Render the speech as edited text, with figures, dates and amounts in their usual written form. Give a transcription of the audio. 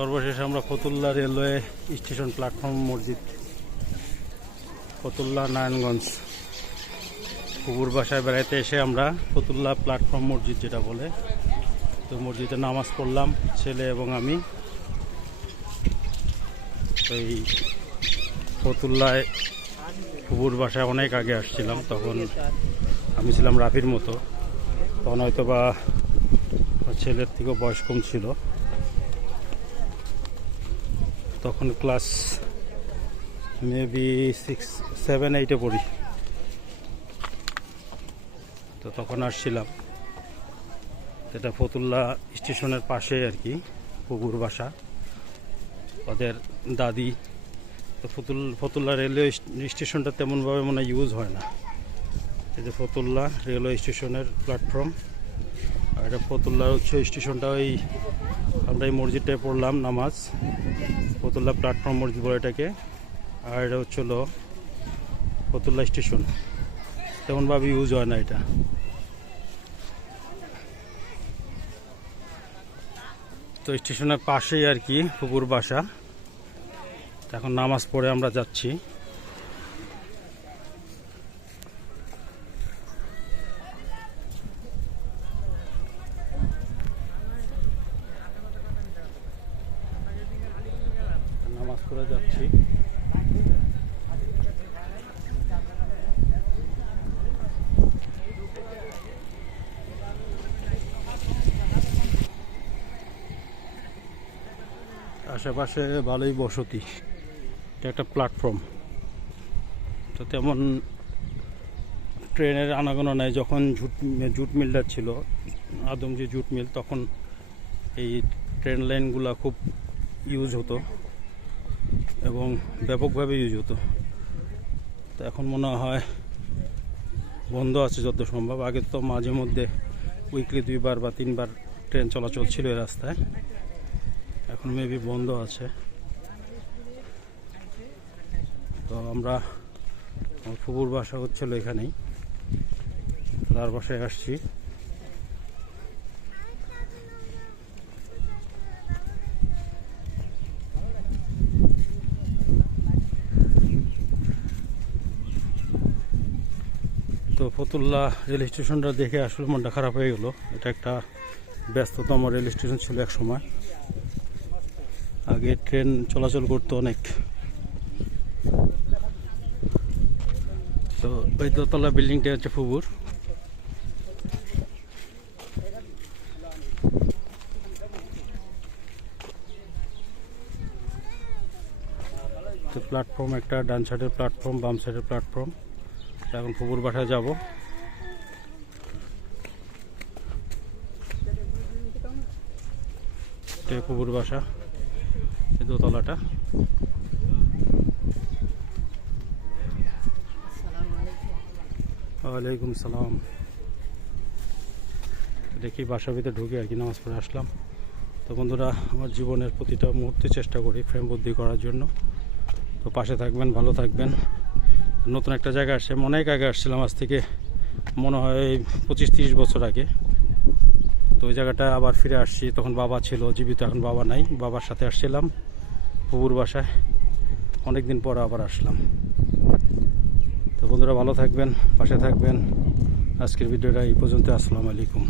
সর্বশেষ আমরা Fatullah railway station platform মসজিদ, ফতুল্লা নারায়ণগঞ্জ পুকুর বাসায় বেড়াইতে এসে আমরা ফতুল্লা প্ল্যাটফর্ম মসজিদ যেটা বলে, তো মসজিদে নামাজ পড়লাম ছেলে এবং আমি। এই ফতুল্লায় পুকুর বাসায় অনেক আগে আসছিলাম, তখন আমি ছিলাম রাফির মতো, তখন হয়তো বা ছেলের থেকেও বয়স কম ছিল, তখন ক্লাস মেবি 6, 7, 8-এ পড়ি। তো তখন আসছিলাম, এটা ফতুল্লা স্টেশনের পাশে আর কি পুকুর বাসা ওদের দাদি। তো ফতুল্লা রেলওয়ে স্টেশনটা তেমনভাবে মনে ইউজ হয় না। এই যে ফতুল্লা রেলওয়ে স্টেশনের প্ল্যাটফর্ম, আর এটা ফতুল্লার হচ্ছে স্টেশনটা। ওই আমরা এই মসজিদটায় পড়লাম নামাজ, ফতুল্লা প্ল্যাটফর্ম মসজিদ বলে এটাকে। আর এটা হচ্ছিল ফতুল্লা স্টেশন, তেমনভাবে ইউজ হয় না এটা। তো স্টেশনের পাশেই আর কি পুকুর বাসা। এখন নামাজ পড়ে আমরা যাচ্ছি। নামাজ পড়ে যাচ্ছি। আশেপাশে ভালোই বসতি, এটা একটা প্ল্যাটফর্ম। তো তেমন ট্রেনের আনাগোনা নেই। যখন জুট মিলটা ছিল, আদমজি জুট মিল, তখন এই ট্রেন লাইনগুলো খুব ইউজ হতো এবং ব্যাপকভাবে ইউজ হতো। তো এখন মনে হয় বন্ধ আছে যত সম্ভব। আগে তো মাঝে মধ্যে উইকলি 2বার বা 3বার ট্রেন চলাচল ছিল এই রাস্তায়, এখন মেবি বন্ধ আছে। তো আমরা পুকুর বাসা হচ্ছিল এখানেই, তার বাসায় আসছি। তো ফতুল্লা রেল স্টেশনটা দেখে আসলে মনটা খারাপ হয়ে গেল। এটা একটা ব্যস্ততম রেল স্টেশন ছিল এক সময়, আগে ট্রেন চলাচল করতো অনেক। তো ওই দোতলা বিল্ডিংটা হচ্ছে পুকুর। তো প্ল্যাটফর্ম একটা, ডান সাইডের প্ল্যাটফর্ম, বাম সাইডের প্ল্যাটফর্ম। এখন পুকুর বাসায় যাব। পুকুর বাসা এই দোতলাটা। ওয়ালাইকুম সালাম। দেখি বাসার ভিতরে ঢুকে আর কি নামাজ পড়ে আসলাম। তো বন্ধুরা, আমার জীবনের প্রতিটা মুহূর্তে চেষ্টা করি ফ্রেম বৃদ্ধি করার জন্য। তো পাশে থাকবেন, ভালো থাকবেন। নতুন একটা জায়গা আসছে, অনেক আগে আসছিলাম, আজ থেকে মনে হয় 25-30 বছর আগে। তো ওই জায়গাটা আবার ফিরে আসছি। তখন বাবা ছিল জীবিত, এখন বাবা নাই। বাবার সাথে আসছিলাম পুকুর বাসায়, অনেক দিন পর আবার আসলাম। তো বন্ধুরা, ভালো থাকবেন, পাশে থাকবেন। আজকের ভিডিওটা এই পর্যন্ত। আসসালামু আলাইকুম।